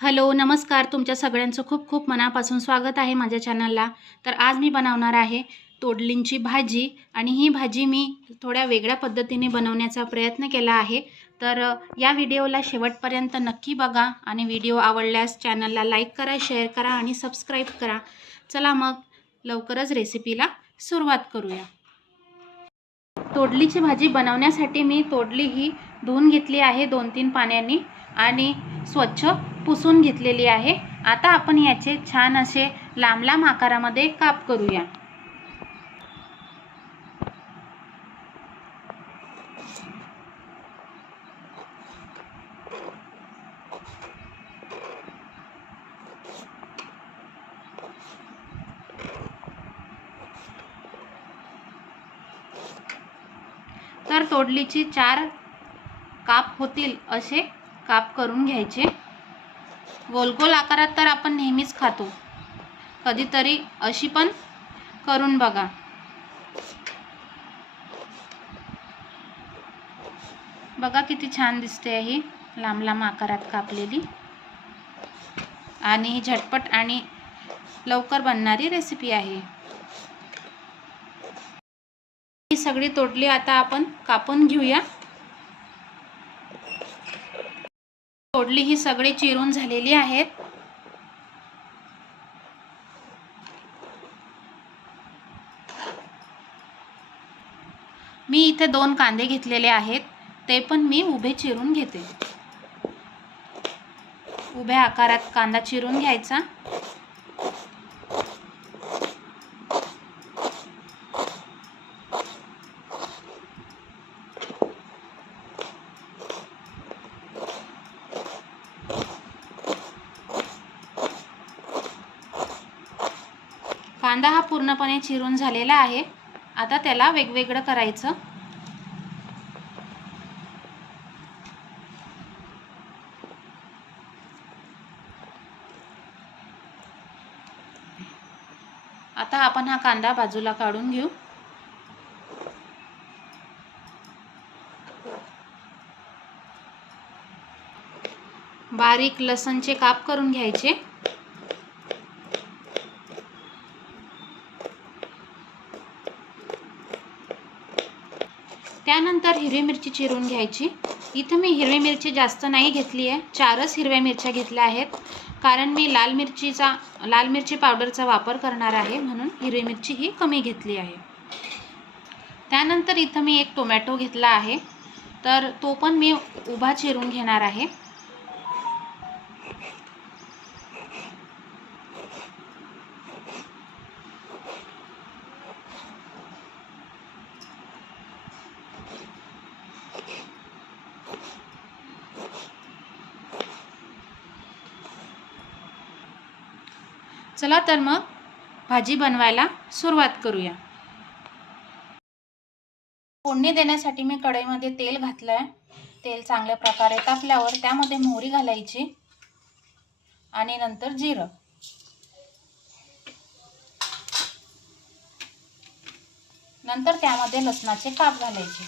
Hello नमस्कार. तुमच्या सगळ्यांचं खूप खूप मनापासून स्वागत आहे माझ्या चॅनलला. तर आज मी बनवणार आहे तोडलींची भाजी आणि ही भाजी मी थोड्या वेगळ्या पद्धतीने बनवण्याचा प्रयत्न केला आहे. तर या व्हिडिओला शेवटपर्यंत नक्की बघा आणि व्हिडिओ आवडल्यास चॅनलला लाईक करा शेअर करा आणि सबस्क्राईब करा. चला मग लवकरच रेसिपीला सुरुवात करूया. तोडलीची भाजी बनवण्यासाठी मी तोडली ही धुवून घेतली आहे दोन तीन पाण्याने आणि स्वच्छ पुसून घेतलेली आहे. आता आपण याचे छान असे लांब लांब आकारामध्ये काप करूया. तर तोडलीची चार काप होतील असे काप करून घ्यायचे. गोल गोल आकारात तर आपण नेहमीच खातो. कधीतरी अशी पण करून बघा. बघा किती छान दिसते ही लांब लांब आकारात कापलेली. आणि ही झटपट आणि लवकर बनणारी रेसिपी आहे. ही सगळी तोडली आता आपण कापून घेऊया. तोडली ही सगळी चिरून झालेली आहेत. मी इथे दोन कांदे घेतलेले आहेत ते पण मी उभे चिरून घेते. उभ्या आकारात कांदा चिरून घ्यायचा. कांदा हा पूर्णपणे चिरून झालेला आहे. आता त्याला वेगवेगळं करायचं. आता आपण हा कांदा बाजूला काढून घेऊ. बारीक लसणचे काप करून घ्यायचे. त्यानंतर हिरवी मिरची चिरून घ्यायची. इथं मी हिरवी मिरची जास्त नाही घेतली आहे चारच हिरव्या मिरच्या घेतल्या आहेत. कारण मी लाल मिरचीचा लाल मिरची पावडरचा वापर करणार आहे म्हणून हिरवी मिरची ही कमी घेतली आहे. त्यानंतर इथं मी एक टोमॅटो घेतला आहे. तर तो पण मी उभा चिरून घेणार आहे. चला तर मग भाजी बनवायला सुरुवात करूया. फोडणी देण्यासाठी मी कढईमध्ये तेल घातलं आहे तेल चांगल्या प्रकारे तापल्यावर त्यामध्ये मोहरी घालायची आणि नंतर जिरं. नंतर त्यामध्ये लसणाचे काप घालायचे.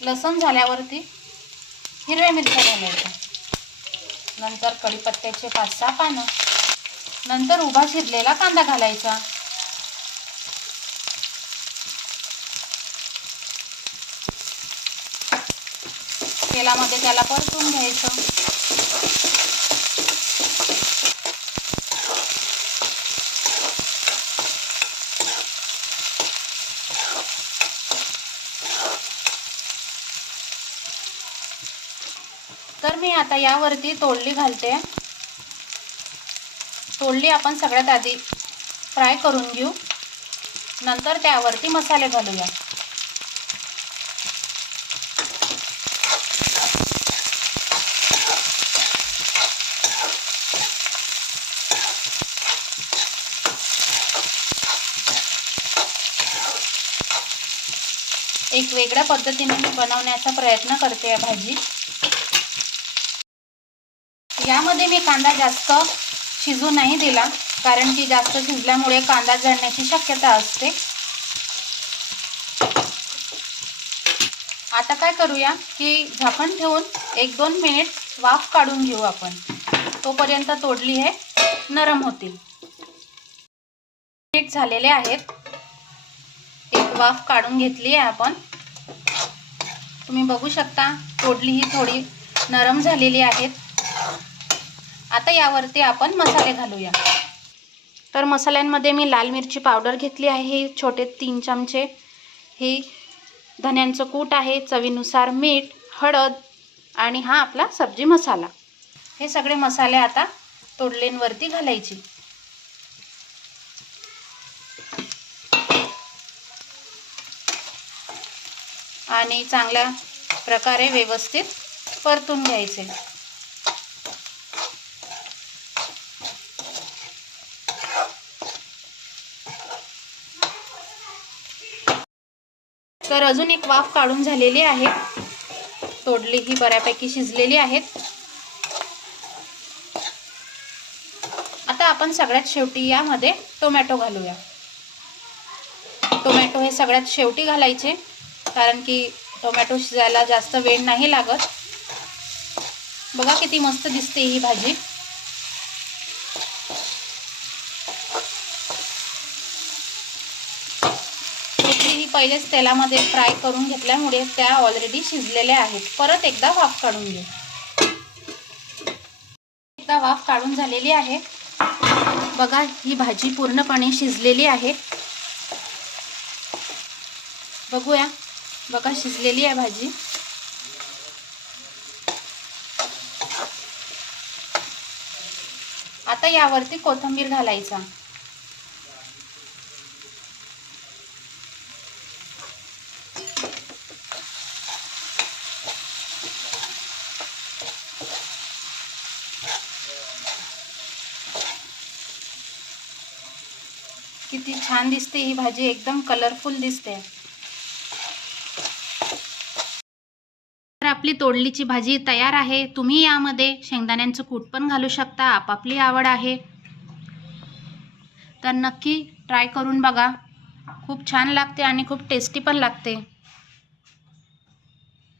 लसण झाल्यावरती हिरव्या मिरच्या घालायच्या नंतर कढीपत्त्याचे पाच सहा पानं. नंतर उभा शिरलेला कांदा घालायचा. तेलामध्ये त्याला परतून घ्यायचं. तर मी आता यावरती तोडली घालते. तोडली आपण सगळ्यात आधी. फ्राय करून घेऊ. नंतर त्यावरती मसाले घालूया. एक वेगळ्या पद्धतीने मी बनवण्याचा प्रयत्न करते भाजी. यामध्ये मी कांदा जास्त शिजू नाही दिला कारण की जास्त शिजल्यामुळे कांदा जळण्याची शक्यता असते. आता काय करूया की झाकण ठेवून एक दोन मिनिट वाफ काढून घेऊ आपण. तोपर्यंत तोडली हे नरम होतील. मिनिट झालेले आहेत. एक वाफ काढून घेतली आहे आपण. तुम्ही बघू शकता तोडली ही थोडी नरम झालेली आहेत. आता यावरती आपण मसाले घालूया. तर मसाल्यांमध्ये मी लाल मिरची पावडर घेतली आहे हे छोटे तीन चमचे. ही धन्यांचं कूट आहे चवीनुसार मीठ हळद आणि हा आपला सब्जी मसाला. हे सगळे मसाले आता तोडलेंवरती घालायचे. आणि चांगल्या प्रकारे व्यवस्थित परतून घ्यायचे. तर अजून एक वाफ काढून झालेली आहे. तोडली ही बऱ्यापैकी शिजलेली आहेत. आता आपण सगळ्यात शेवटी यामध्ये टोमॅटो घालूया. टोमॅटो हे सगळ्यात शेवटी घालायचे कारण की टोमॅटो शिजायला जास्त वेळ नाही लागत. बघा किती मस्त दिसते ही भाजी कोथिंबीर ही पहिलेच तेलामध्ये फ्राय करून घेतल्यामुळे त्या ऑलरेडी शिजलेल्या आहेत. परत एकदा वाफ काढून घेऊ एकदा वाफ काढून झालेली आहे. बघा ही भाजी पूर्णपणे शिजलेली आहे. बघूया. बघा शिजलेली आहे भाजी. आता यावरती कोथिंबीर घालायचा. किती छान दिसते ही भाजी एकदम कलरफुल दिसते. तर आपली तोडलीची भाजी तयार आहे. तुम्ही यामध्ये शेंगदाण्यांचं कूट पण घालू शकता आपापली आवड आहे. तर नक्की ट्राय करून बघा. खूप छान लागते आणि खूप टेस्टी पण लागते.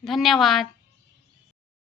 धन्यवाद.